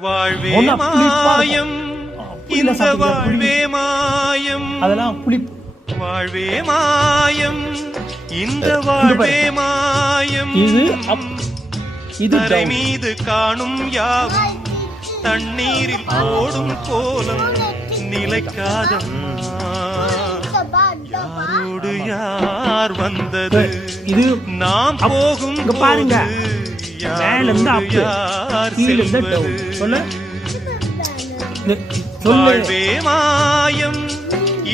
வாழ்வே மாயம் இந்த வாழ்வே மாயம் அதெல்லாம் புளி வாழ்வே மாயம் இந்த வாழ்வே மாயம் இது தரை மீது காணும் யாவும் தண்ணீரில் ஓடும் கோலம் நிலைக்காதம்மா யாரோடு யார் வந்தது இது நாம் போகும் பாருங்க யார் செல்வது வாழ்வே மாயம்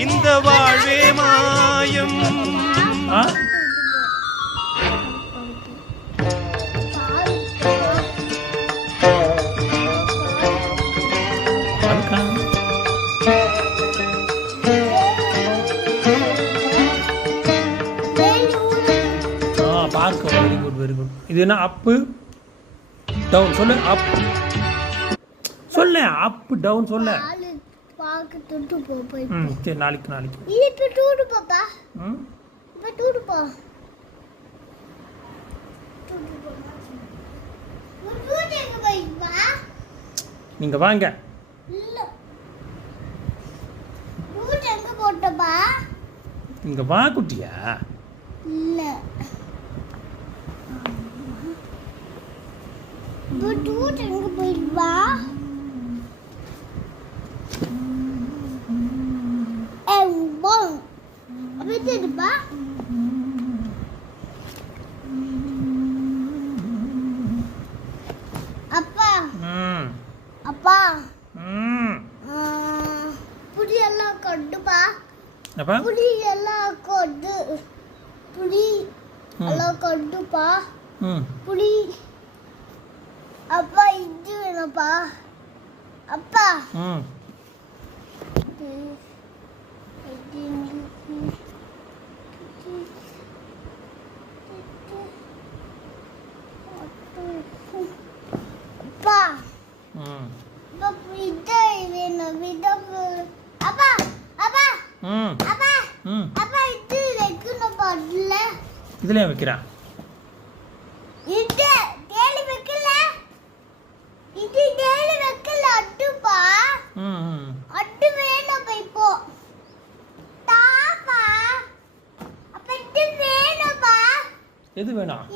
இந்த வாழ்வே மாயம் பார்க்க வெரி குட் வெரி குட் இது என்ன அப்பு டவுன் சொல்லு அப் சொல்லு அப் டவுன் சொல்லு பாக்க தொட்டு போ போய் சரி நாளைக்கு இப்ப டூடு பாப்பா இப்ப டூடு போ நீங்க வாங்க இல்ல டூட் எங்க போட்டப்பா நீங்க வா குட்டியா இல்ல டூட் எங்க போயிடுவா அப்பா அப்பா அப்பா புடி எல்லாம் கொண்டுப்பா புடி எல்லாம் கொண்டு புடி எல்லாம் கொண்டுப்பா புடி அப்பா இது வேணும்ப்பா அப்பா அப்பா இது வேணும் அப்பா அப்பா அப்பா அப்பா இது வைக்கணும் பாடல இதுல வைக்கிறா இது டேலி வைக்கல இது டேலி வைக்கல அட்டுப்பா அட்டு வேணும் இப்போ தாப்பா அப்ப இது வேணும்ப்பா எது வேணும்